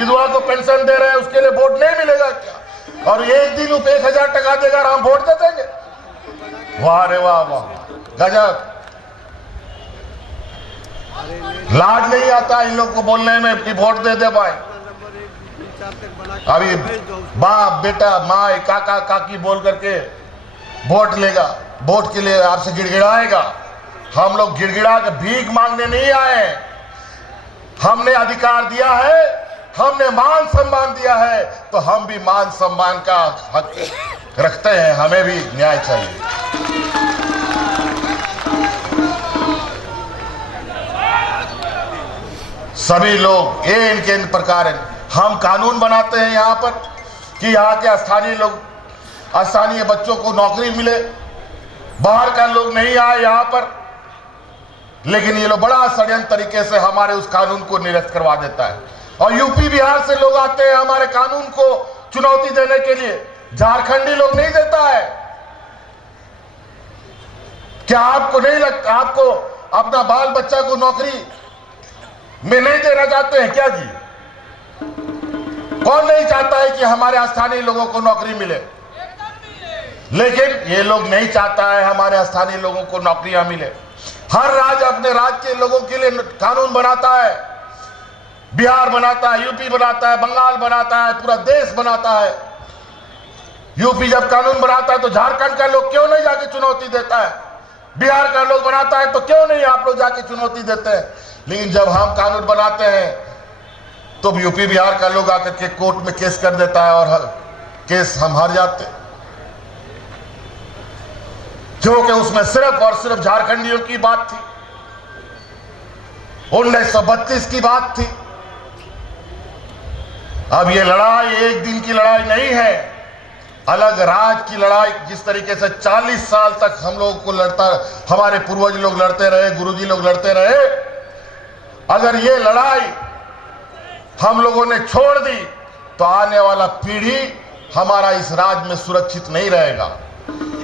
विधवा को पेंशन दे रहे हैं, उसके लिए वोट नहीं मिलेगा क्या? और एक दिन 1000 टका देगा और हम वोट दे देंगे? वाह रे वाह वाह, गजब। लाज नहीं आता इन लोग को बोलने में कि वोट दे दे भाई। अभी बाप बेटा माँ काका काकी बोल करके वोट लेगा, वोट के लिए आपसे गिड़गिड़ाएगा। हम लोग गिड़गिड़ा के भीख मांगने नहीं आए, हमने अधिकार दिया है, हमने मान सम्मान दिया है, तो हम भी मान सम्मान का हक रखते हैं, हमें भी न्याय चाहिए। सभी लोग ये इनके इन प्रकार हैं। हम कानून बनाते हैं यहाँ पर कि यहाँ के स्थानीय बच्चों को नौकरी मिले, बाहर का लोग नहीं आए यहाँ पर, लेकिन ये लोग बड़ा षड्यंत्र तरीके से हमारे उस कानून को निरस्त करवा देता है। और यूपी बिहार से लोग आते हैं हमारे कानून को चुनौती देने के लिए, झारखंडी लोग नहीं देता है। क्या आपको नहीं लगता, आपको अपना बाल बच्चा को नौकरी में नहीं देना चाहते हैं क्या जी? कौन नहीं चाहता है कि हमारे स्थानीय लोगों को नौकरी मिले? लेकिन ये लोग नहीं चाहता है हमारे स्थानीय लोगों को नौकरियां मिले। हर राज्य अपने राज्य के लोगों के लिए कानून बनाता है, बिहार बनाता है, यूपी बनाता है, बंगाल बनाता है, पूरा देश बनाता है। यूपी जब कानून बनाता है तो झारखंड का लोग क्यों नहीं जाके चुनौती देता है? बिहार का लोग बनाता है तो क्यों नहीं आप लोग जाके चुनौती देते हैं? लेकिन जब हम कानून बनाते हैं तो यूपी बिहार का लोग आकर के कोर्ट में केस कर देता है और केस हम हार जाते हैं, क्योंकि उसमें सिर्फ और सिर्फ झारखंडियों की बात थी, 1932 की बात थी। अब ये लड़ाई एक दिन की लड़ाई नहीं है, अलग राज की लड़ाई। जिस तरीके से 40 साल तक हम लोगों को हमारे पूर्वज लोग लड़ते रहे, गुरुजी लोग लड़ते रहे, अगर ये लड़ाई हम लोगों ने छोड़ दी तो आने वाला पीढ़ी हमारा इस राज्य में सुरक्षित नहीं रहेगा।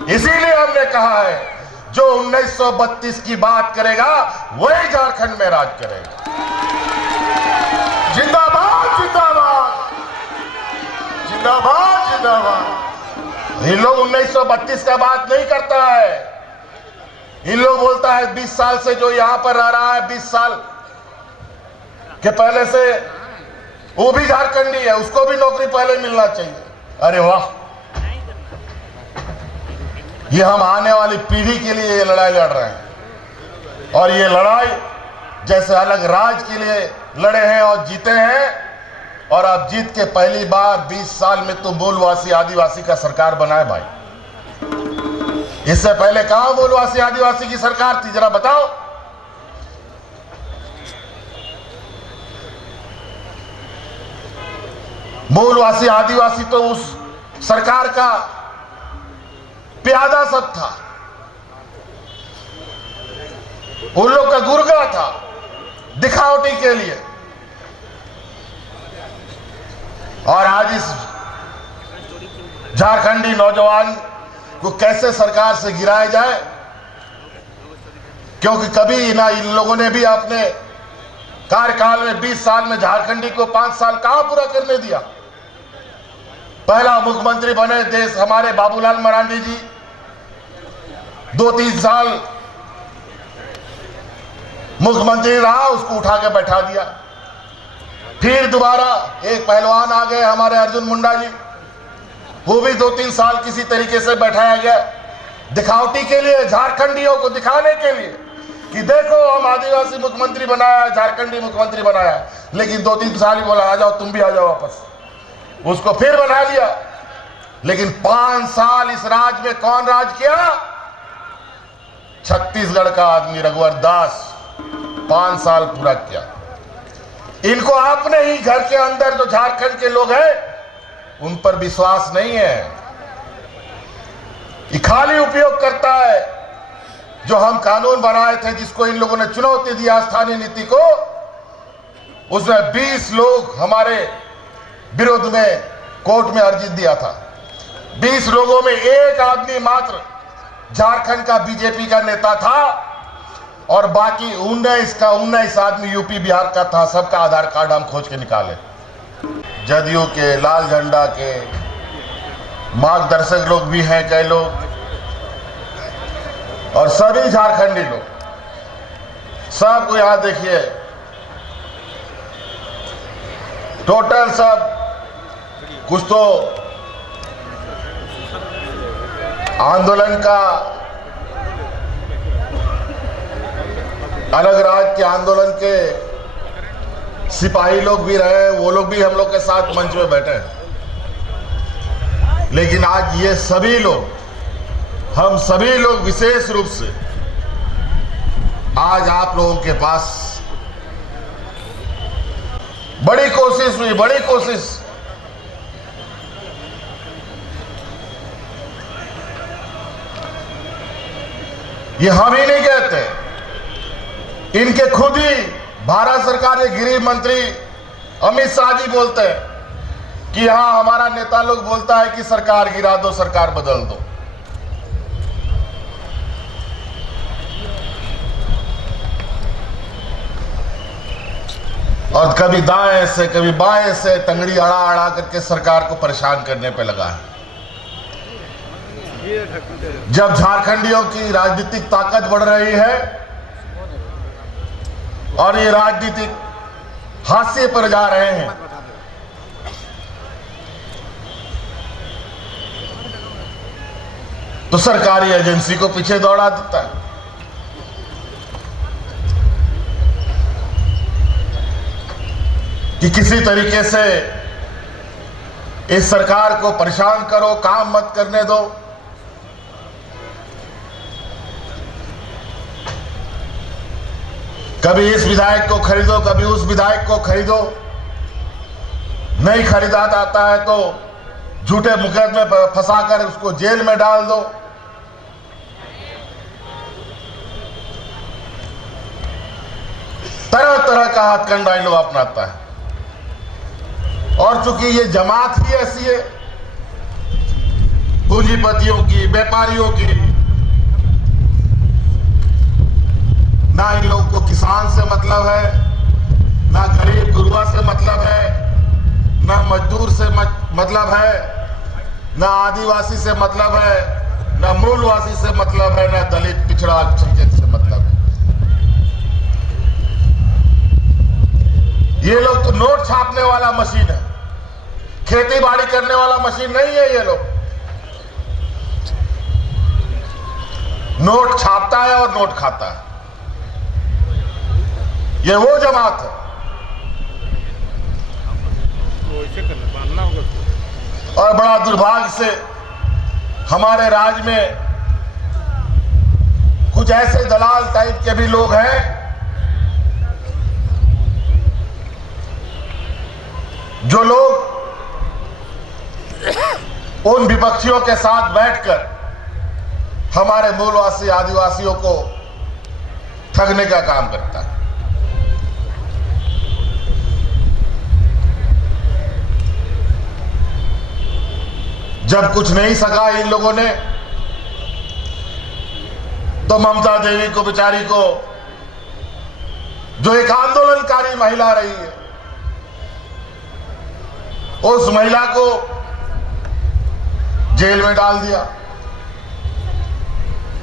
इसीलिए हमने कहा है जो 1932 की बात करेगा वही झारखंड में राज करेगा। जिंदाबाद जिंदाबाद जिंदाबाद जिंदाबाद। इन लोग 1932 का बात नहीं करता है, इन लोग बोलता है 20 साल से जो यहां पर रह रहा है, 20 साल के पहले से वो भी झारखंडी है, उसको भी नौकरी पहले मिलना चाहिए। अरे वाह, ये हम आने वाली पीढ़ी के लिए ये लड़ाई लड़ रहे हैं। और ये लड़ाई जैसे अलग राज के लिए लड़े हैं और जीते हैं, और अब जीत के पहली बार 20 साल में तो मूलवासी आदिवासी का सरकार बनाए भाई। इससे पहले कहां मूलवासी आदिवासी की सरकार थी, जरा बताओ। मूलवासी आदिवासी तो उस सरकार का प्यादा सब था, उन लोग का गुर्गा था दिखावटी के लिए। और आज इस झारखंडी नौजवान को कैसे सरकार से गिराया जाए, क्योंकि कभी ना इन लोगों ने भी अपने कार्यकाल में 20 साल में झारखंडी को 5 साल कहां पूरा करने दिया। पहला मुख्यमंत्री बने देश हमारे बाबूलाल मरांडी जी, 2-3 साल मुख्यमंत्री रहा, उसको उठा के बैठा दिया। फिर दोबारा एक पहलवान आ गए हमारे अर्जुन मुंडा जी, वो भी 2-3 साल किसी तरीके से बैठाया गया, दिखावटी के लिए, झारखंडियों को दिखाने के लिए कि देखो हम आदिवासी मुख्यमंत्री बनाया, झारखंडी मुख्यमंत्री बनाया। लेकिन 2-3 साल ही बोला आ जाओ, तुम भी आ जाओ वापस, उसको फिर बना लिया। लेकिन 5 साल इस राज्य में कौन राज किया? छत्तीसगढ़ का आदमी रघुवर दास 5 साल पूरा किया। इनको अपने ही घर के अंदर जो झारखंड के लोग हैं उन पर विश्वास नहीं है, ये खाली उपयोग करता है। जो हम कानून बनाए थे, जिसको इन लोगों ने चुनौती दिया स्थानीय नीति को, उसमें 20 लोग हमारे विरोध में कोर्ट में अर्जी दिया था। 20 लोगों में एक आदमी मात्र झारखंड का बीजेपी का नेता था, और बाकी 19 आदमी यूपी बिहार का था। सबका आधार कार्ड हम खोज के निकाले। जदयू के, लाल झंडा के मार्गदर्शक लोग भी हैं कई लोग, और सभी झारखंडी लोग, सबको यहां देखिए टोटल सब कुछ तो आंदोलन का, अलग राज्य के आंदोलन के सिपाही लोग भी रहे, वो लोग भी हम लोग के साथ मंच में बैठे हैं। लेकिन आज ये सभी लोग, हम सभी लोग विशेष रूप से आज आप लोगों के पास बड़ी कोशिश हुई, बड़ी कोशिश। ये हम ही नहीं कहते, इनके खुद ही भारत सरकार के गृह मंत्री अमित शाह जी बोलते हैं कि यहां हमारा नेता लोग बोलता है कि सरकार गिरा दो, सरकार बदल दो। और कभी दाएं से कभी बाएं से टंगड़ी अड़ा अड़ा करके सरकार को परेशान करने पे लगा है। जब झारखंडियों की राजनीतिक ताकत बढ़ रही है और ये राजनीतिक हाशिए पर जा रहे हैं, तो सरकारी एजेंसी को पीछे दौड़ा देता है। कि किसी तरीके से इस सरकार को परेशान करो, काम मत करने दो। कभी इस विधायक को खरीदो, कभी उस विधायक को खरीदो। नहीं खरीदा जाता है तो झूठे मुकदमे में फंसाकर उसको जेल में डाल दो। तरह तरह का हथकंडा इन लोग अपनाता है। और चूंकि ये जमात ही ऐसी है, पूंजीपतियों की, व्यापारियों की, ना इन लोगों को किसान से मतलब है, ना गरीब गुरुआ से मतलब है, ना मजदूर से मतलब है, ना आदिवासी से मतलब है, ना मूलवासी से मतलब है, ना दलित पिछड़ा अल्पसंख्यक से मतलब है। ये लोग तो नोट छापने वाला मशीन है, खेती बाड़ी करने वाला मशीन नहीं है। ये लोग नोट छापता है और नोट खाता है। ये वो जमात है। और बड़ा दुर्भाग्य से हमारे राज्य में कुछ ऐसे दलाल टाइप के भी लोग हैं जो लोग उन विपक्षियों के साथ बैठकर हमारे मूलवासी आदिवासियों को ठगने का काम करता है। जब कुछ नहीं सका इन लोगों ने, तो ममता देवी को, बेचारी को, जो एक आंदोलनकारी महिला रही है, उस महिला को जेल में डाल दिया।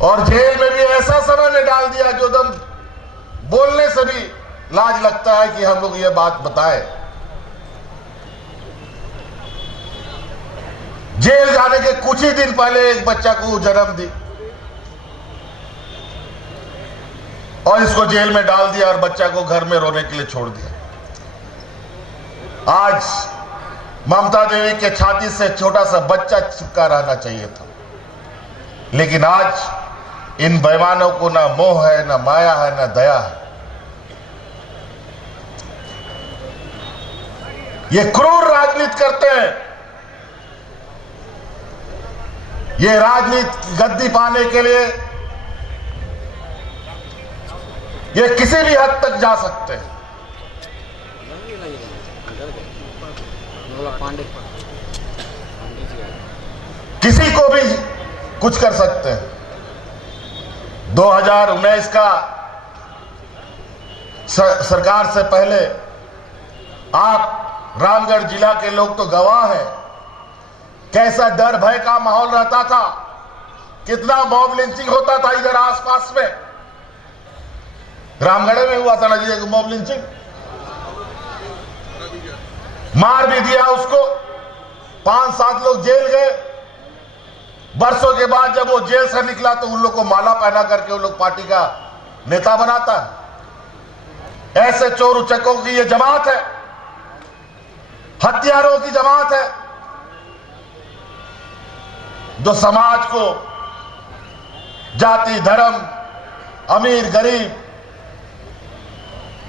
और जेल में भी ऐसा समय में डाल दिया जो दम बोलने से भी लाज लगता है कि हम लोग ये बात बताएं। जेल जाने के कुछ ही दिन पहले एक बच्चा को जन्म दी और इसको जेल में डाल दिया और बच्चा को घर में रोने के लिए छोड़ दिया। आज ममता देवी के छाती से छोटा सा बच्चा चिपका रहना चाहिए था, लेकिन आज इन बेईमानों को ना मोह है, ना माया है, ना दया है। ये क्रूर राजनीति करते हैं। ये राजनीति गद्दी पाने के लिए ये किसी भी हद तक जा सकते हैं। किसी को भी कुछ कर सकते हैं। 2019 का सरकार से पहले आप रामगढ़ जिला के लोग तो गवाह है कैसा डर भय का माहौल रहता था, कितना मॉब लिंचिंग होता था इधर आसपास में। रामगढ़ में हुआ था ना जी मॉब लिंचिंग, मार भी दिया उसको, 5-7 लोग जेल गए। बरसों के बाद जब वो जेल से निकला तो उन लोग को माला पहना करके उन लोग पार्टी का नेता बनाता है। ऐसे चोर उचक्कों की ये जमात है, हत्यारों की जमात है, जो समाज को जाति धर्म अमीर गरीब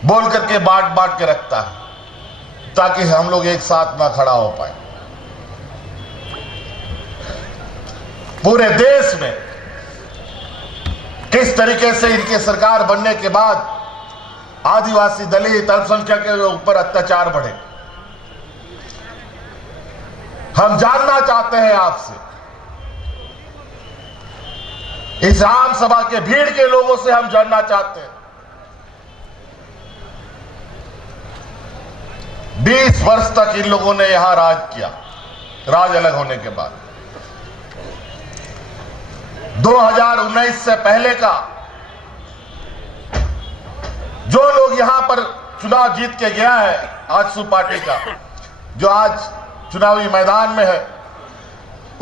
बोल करके बांट बांट के रखता है ताकि हम लोग एक साथ ना खड़ा हो पाए। पूरे देश में किस तरीके से इनके सरकार बनने के बाद आदिवासी दलित अल्पसंख्यक के ऊपर अत्याचार बढ़े, हम जानना चाहते हैं आपसे। इस आम सभा के भीड़ के लोगों से हम जानना चाहते हैं, 20 वर्ष तक इन लोगों ने यहां राज किया, राज अलग होने के बाद 2019 से पहले का जो लोग यहां पर चुनाव जीत के गया है आजसू पार्टी का, जो आज चुनावी मैदान में है,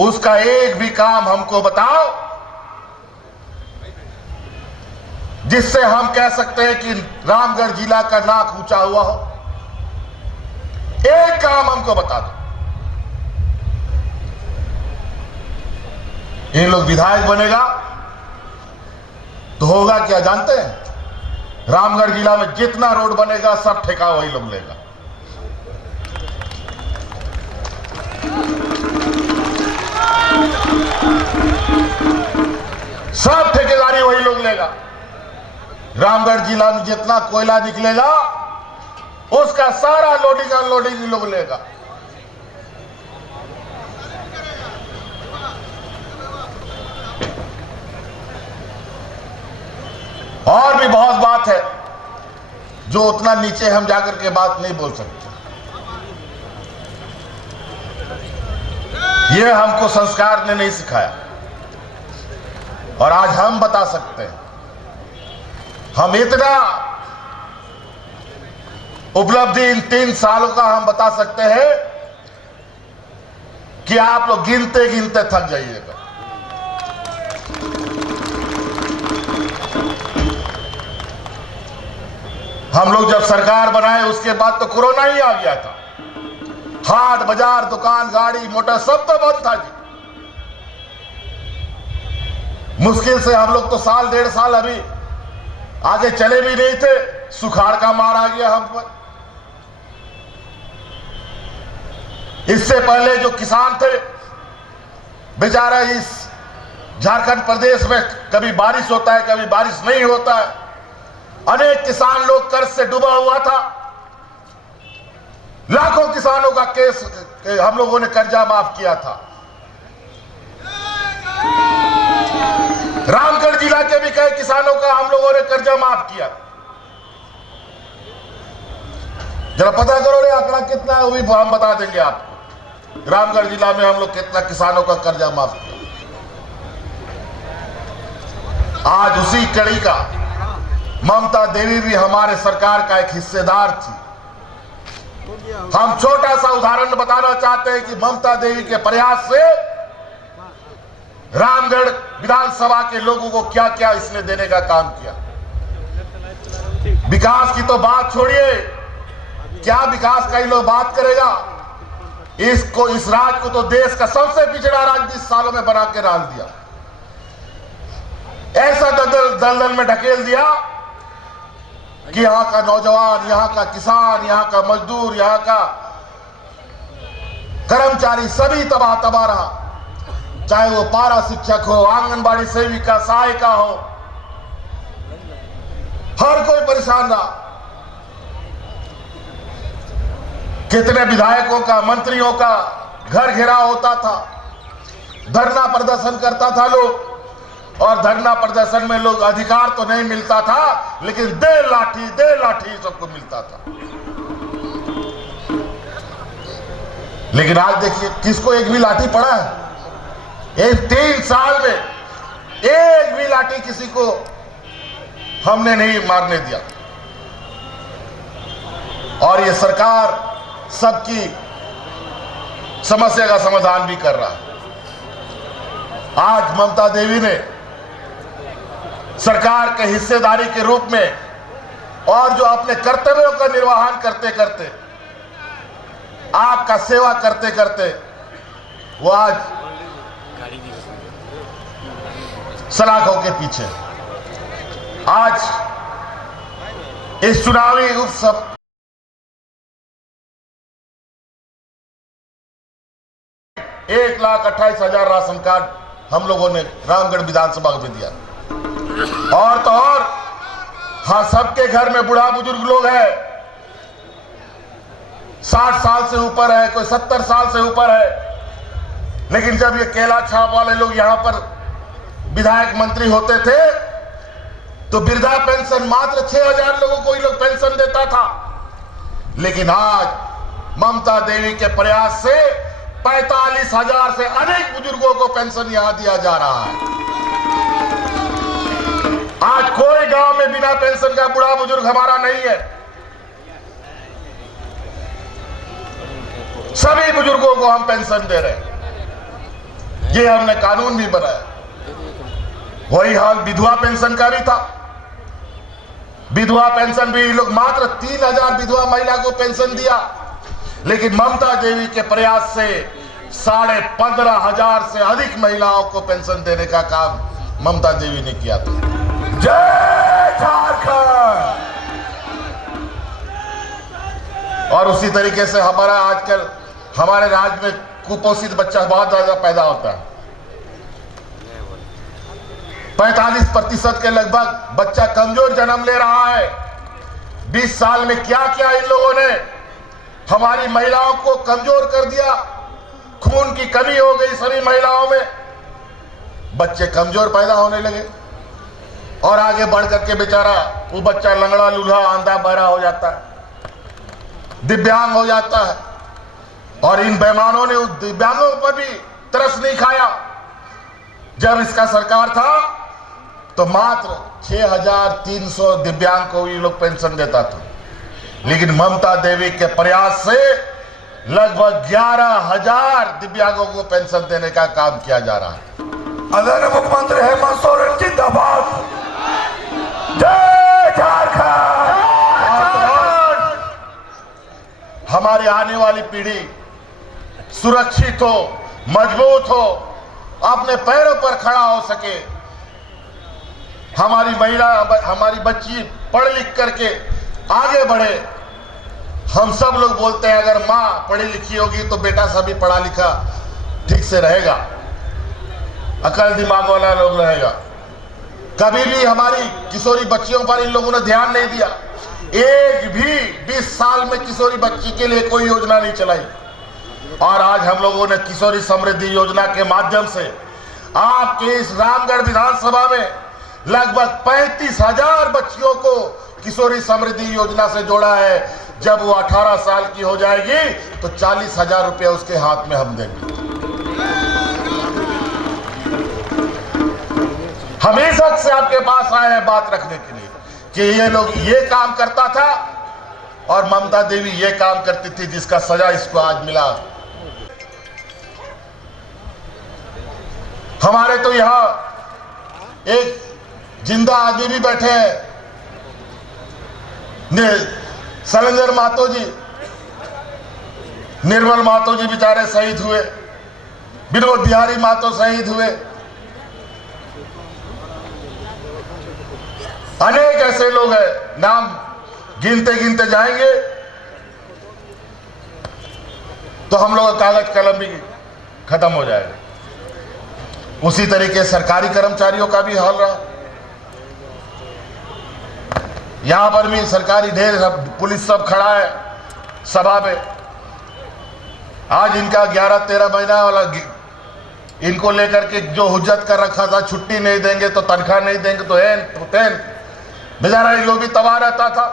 उसका एक भी काम हमको बताओ जिससे हम कह सकते हैं कि रामगढ़ जिला का नाक ऊंचा हुआ हो। एक काम हमको बता दो। इन लोग विधायक बनेगा तो होगा क्या जानते हैं? रामगढ़ जिला में जितना रोड बनेगा सब ठेका वही लोग लेगा। सब ठेकेदारी वही लोग लेगा। रामगढ़ जिला में जितना कोयला निकलेगा उसका सारा लोडिंग अनलोडिंग लोग लेगा। और भी बहुत बात है जो उतना नीचे हम जाकर के बात नहीं बोल सकते। ये हमको संस्कार ने नहीं सिखाया और आज हम बता सकते हैं। हम इतना उपलब्धि इन 3 सालों का हम बता सकते हैं कि आप लोग गिनते गिनते थक जाइएगा। हम लोग जब सरकार बनाए उसके बाद तो कोरोना ही आ गया था। हाट बाजार दुकान गाड़ी मोटर सब तो बंद था जी। मुश्किल से हम लोग तो साल 1.5 साल अभी आगे चले भी नहीं थे, सुखाड़ का मार आ गया हम पर। इससे पहले जो किसान थे बेचारा, इस झारखंड प्रदेश में कभी बारिश होता है कभी बारिश नहीं होता है, अनेक किसान लोग कर्ज से डूबा हुआ था। लाखों किसानों का केस हम लोगों ने कर्जा माफ किया था। रामगढ़ जिला के भी कई किसानों का हम लोगों ने कर्जा माफ किया। जरा पता करो रे आंकड़ा कितना है, वो भी हम बता देंगे आपको। रामगढ़ जिला में हम लोग कितना किसानों का कर्जा माफ किया। आज उसी कड़ी का ममता देवी भी हमारे सरकार का एक हिस्सेदार थी। हम छोटा सा उदाहरण बताना चाहते हैं कि ममता देवी के प्रयास से रामगढ़ विधानसभा के लोगों को क्या क्या इसने देने का काम किया। विकास की तो बात छोड़िए, क्या विकास का ही लोग बात करेगा। इसको, इस राज्य को तो देश का सबसे पिछड़ा राज्य 20 सालों में बना के डाल दिया। ऐसा दलदल में ढकेल दिया कि यहां का नौजवान, यहां का किसान, यहां का मजदूर, यहां का कर्मचारी सभी तबाह तबाह रहा। चाहे वो पारा शिक्षक हो, आंगनबाड़ी सेविका, सहायिका हो, हर कोई परेशान रहा। कितने विधायकों का, मंत्रियों का घर घेराव होता था, धरना प्रदर्शन करता था लोग, और धरना प्रदर्शन में लोग अधिकार तो नहीं मिलता था लेकिन दे लाठी सबको मिलता था। लेकिन आज देखिए किसको एक भी लाठी पड़ा है? इन 3 साल में एक भी लाठी किसी को हमने नहीं मारने दिया। और ये सरकार सबकी समस्या का समाधान भी कर रहा है। आज ममता देवी ने सरकार के हिस्सेदारी के रूप में और जो अपने कर्तव्यों का निर्वहन करते करते, आपका सेवा करते करते वो आज सलाखों के पीछे, आज इस चुनावी उत्सव 1,28,000 राशन कार्ड हम लोगों ने रामगढ़ विधानसभा में दिया। और तो और हाँ, सबके घर में बूढ़ा बुजुर्ग लोग हैं, 60 साल से ऊपर है, कोई 70 साल से ऊपर है। लेकिन जब ये केला छाप वाले लोग यहां पर विधायक मंत्री होते थे तो वृद्धा पेंशन मात्र 6,000 लोगों को ही लोग पेंशन देता था। लेकिन आज ममता देवी के प्रयास से 45,000 से अधिक बुजुर्गों को पेंशन यहां दिया जा रहा है। आज कोई गांव में बिना पेंशन का बूढ़ा बुजुर्ग हमारा नहीं है। सभी बुजुर्गों को हम पेंशन दे रहे हैं। ये हमने कानून भी बनाया। वही हाल विधवा पेंशन का भी था। विधवा पेंशन भी लोग मात्र 3,000 विधवा महिला को पेंशन दिया। लेकिन ममता देवी के प्रयास से 15,500 से अधिक महिलाओं को पेंशन देने का काम ममता देवी ने किया था। जय झारखंड। और उसी तरीके से हमारा आजकल हमारे राज्य में कुपोषित बच्चा बहुत ज्यादा पैदा होता है। 45% के लगभग बच्चा कमजोर जन्म ले रहा है। 20 साल में क्या क्या इन लोगों ने हमारी महिलाओं को कमजोर कर दिया। खून की कमी हो गई सभी महिलाओं में, बच्चे कमजोर पैदा होने लगे और आगे बढ़ करके बेचारा वो बच्चा लंगड़ा लूल्हा आंधा बहरा हो जाता है, दिव्यांग हो जाता है। और इन बेईमानों ने उस दिव्यांगों पर भी तरस नहीं खाया। जब इसका सरकार था तो मात्र 6,300 दिव्यांग को ये लोग पेंशन देता था। लेकिन ममता देवी के प्रयास से लगभग 11,000 दिव्यांगों को पेंशन देने का काम किया जा रहा है। आदरणीय मुख्यमंत्री हेमंत सोरेन जिंदाबाद। जय झारखंड। हमारी आने वाली पीढ़ी सुरक्षित हो, मजबूत हो, अपने पैरों पर खड़ा हो सके। हमारी महिला, हमारी बच्ची पढ़ लिख करके आगे बढ़े। हम सब लोग बोलते हैं अगर माँ पढ़ी लिखी होगी तो बेटा सभी पढ़ा लिखा ठीक से रहेगा, अकल दिमाग वाला लोग रहेगा। कभी भी हमारी किशोरी बच्चियों पर इन लोगों ने ध्यान नहीं दिया। एक भी 20 साल में किशोरी बच्ची के लिए कोई योजना नहीं चलाई। और आज हम लोगों ने किशोरी समृद्धि योजना के माध्यम से आपके इस रामगढ़ विधानसभा में लगभग 35,000 बच्चियों को किशोरी समृद्धि योजना से जोड़ा है। जब वो 18 साल की हो जाएगी तो 40,000 रुपया उसके हाथ में हम देंगे। हम इस वक्त से आपके पास आए हैं बात रखने के लिए कि ये लोग ये काम करता था और ममता देवी ये काम करती थी जिसका सजा इसको आज मिला। हमारे तो यहां एक जिंदा आदमी भी बैठे हैं, सलंजर महतो जी, निर्मल महतो जी बेचारे शहीद हुए, विनोद बिहारी महतो शहीद हुए। अनेक ऐसे लोग हैं, नाम गिनते गिनते जाएंगे तो हम लोग का कागज कलम भी खत्म हो जाएगा। उसी तरीके सरकारी कर्मचारियों का भी हाल रहा। यहां पर भी सरकारी ढेर सब पुलिस सब खड़ा है सभा में। आज इनका 11-13 महीना वाला इनको लेकर के जो हुज्जत कर रखा था, छुट्टी नहीं देंगे तो तनख्वाह नहीं देंगे तो तेन बेचारा ये लोग भी तबाह रहता था।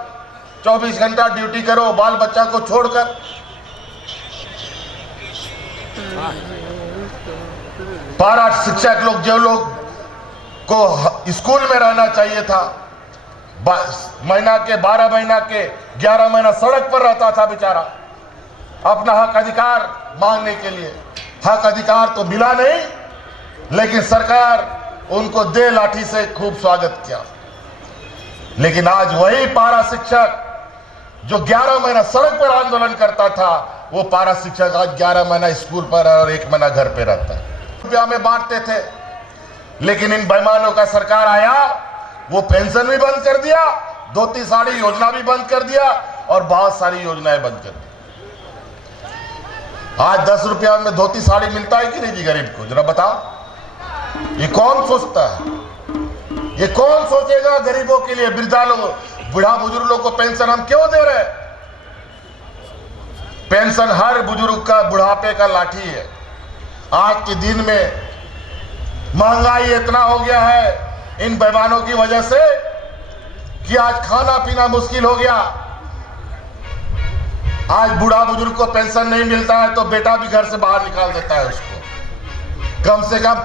24 घंटा ड्यूटी करो बाल बच्चा को छोड़कर। पारा शिक्षक लोग, जो लोग को स्कूल में रहना चाहिए था, महीना के 12 महीना के 11 महीना सड़क पर रहता था बेचारा अपना हक अधिकार मांगने के लिए। हक अधिकार तो मिला नहीं, लेकिन सरकार उनको दे लाठी से खूब स्वागत किया। लेकिन आज वही पारा शिक्षक जो 11 महीना सड़क पर आंदोलन करता था, वो पारा शिक्षक आज 11 महीना स्कूल पर और 1 महीना घर पे रहता है। रुपया में बांटते थे, लेकिन इन बेईमानों का सरकार आया, वो पेंशन भी बंद कर दिया, धोती साड़ी योजना भी बंद कर दिया और बहुत सारी योजनाएं बंद कर दी। आज 10 रुपया में धोती साड़ी मिलता है कि नहीं जी गरीब को? जरा बताओ, ये कौन सोचता है? ये कौन सोचेगा गरीबों के लिए? वृद्धा लोग, बुढ़ा बुजुर्ग लोग को पेंशन हम क्यों दे रहे? पेंशन हर बुजुर्ग का बुढ़ापे का लाठी है। आज के दिन में महंगाई इतना हो गया है इन बेईमानों की वजह से कि आज खाना पीना मुश्किल हो गया। आज बूढ़ा बुजुर्ग को पेंशन नहीं मिलता है तो बेटा भी घर से बाहर निकाल देता है उसको। कम से कम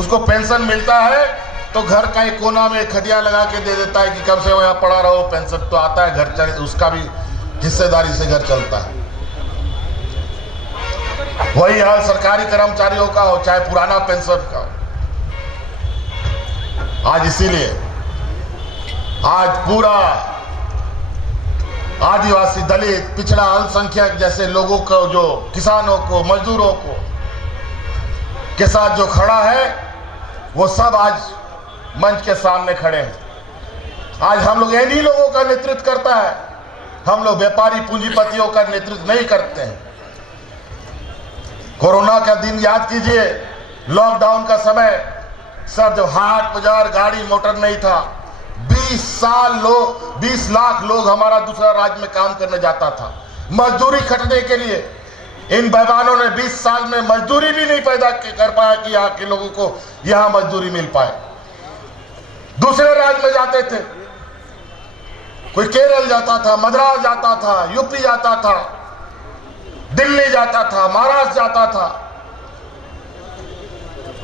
उसको पेंशन मिलता है तो घर का एक कोना में खटिया लगा के दे देता है कि कम से कम यहाँ पड़ा रहो, पेंशन तो आता है, घर चल, उसका भी हिस्सेदारी से घर चलता है। वही हाल सरकारी कर्मचारियों का हो, चाहे पुराना पेंशन का हो। आज इसीलिए आज पूरा आदिवासी, दलित, पिछड़ा, अल्पसंख्यक जैसे लोगों को, जो किसानों को, मजदूरों को के साथ जो खड़ा है, वो सब आज मंच के सामने खड़े हैं। आज हम लोग इन्हीं लोगों का नेतृत्व करता है। हम लोग व्यापारी पूंजीपतियों का नेतृत्व नहीं करते हैं। कोरोना का दिन याद कीजिए, लॉकडाउन का समय, सब जब हाट बाजार गाड़ी मोटर नहीं था, 20 लाख लोग हमारा दूसरा राज्य में काम करने जाता था मजदूरी खटने के लिए। इन बेईमानों ने 20 साल में मजदूरी भी नहीं पैदा कर पाया कि यहाँ के लोगों को यहाँ मजदूरी मिल पाए। दूसरे राज्य में जाते थे, कोई केरल जाता था, मद्रास जाता था, यूपी जाता था, दिल्ली जाता था, महाराष्ट्र जाता था,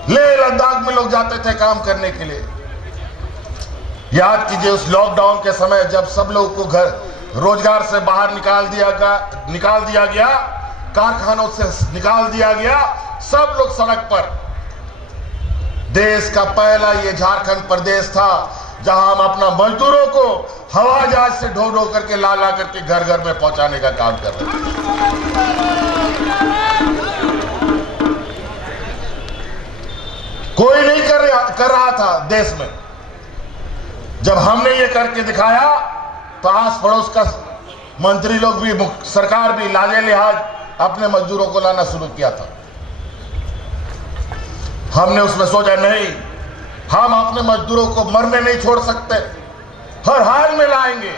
लेह लद्दाख में लोग जाते थे काम करने के लिए। याद कीजिए उस लॉकडाउन के समय जब सब लोगों को घर रोजगार से बाहर निकाल दिया गया, कारखानों से निकाल दिया गया, सब लोग सड़क पर। देश का पहला ये झारखंड प्रदेश था जहां हम अपना मजदूरों को हवाई जहाज से ढो ढो करके ला करके घर घर में पहुंचाने का काम कर रहे थे। कोई नहीं कर रहा था देश में। जब हमने ये करके दिखाया तो आस पड़ोस का मंत्री लोग भी, सरकार भी लाजे लिहाज अपने मजदूरों को लाना शुरू किया था। हमने उसमें सोचा नहीं, हम अपने मजदूरों को मरने नहीं छोड़ सकते, हर हाल में लाएंगे,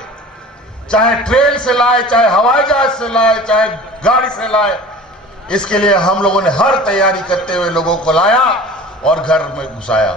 चाहे ट्रेन से लाए, चाहे हवाई जहाज से लाए, चाहे गाड़ी से लाए। इसके लिए हम लोगों ने हर तैयारी करते हुए लोगों को लाया और घर में घुसाया।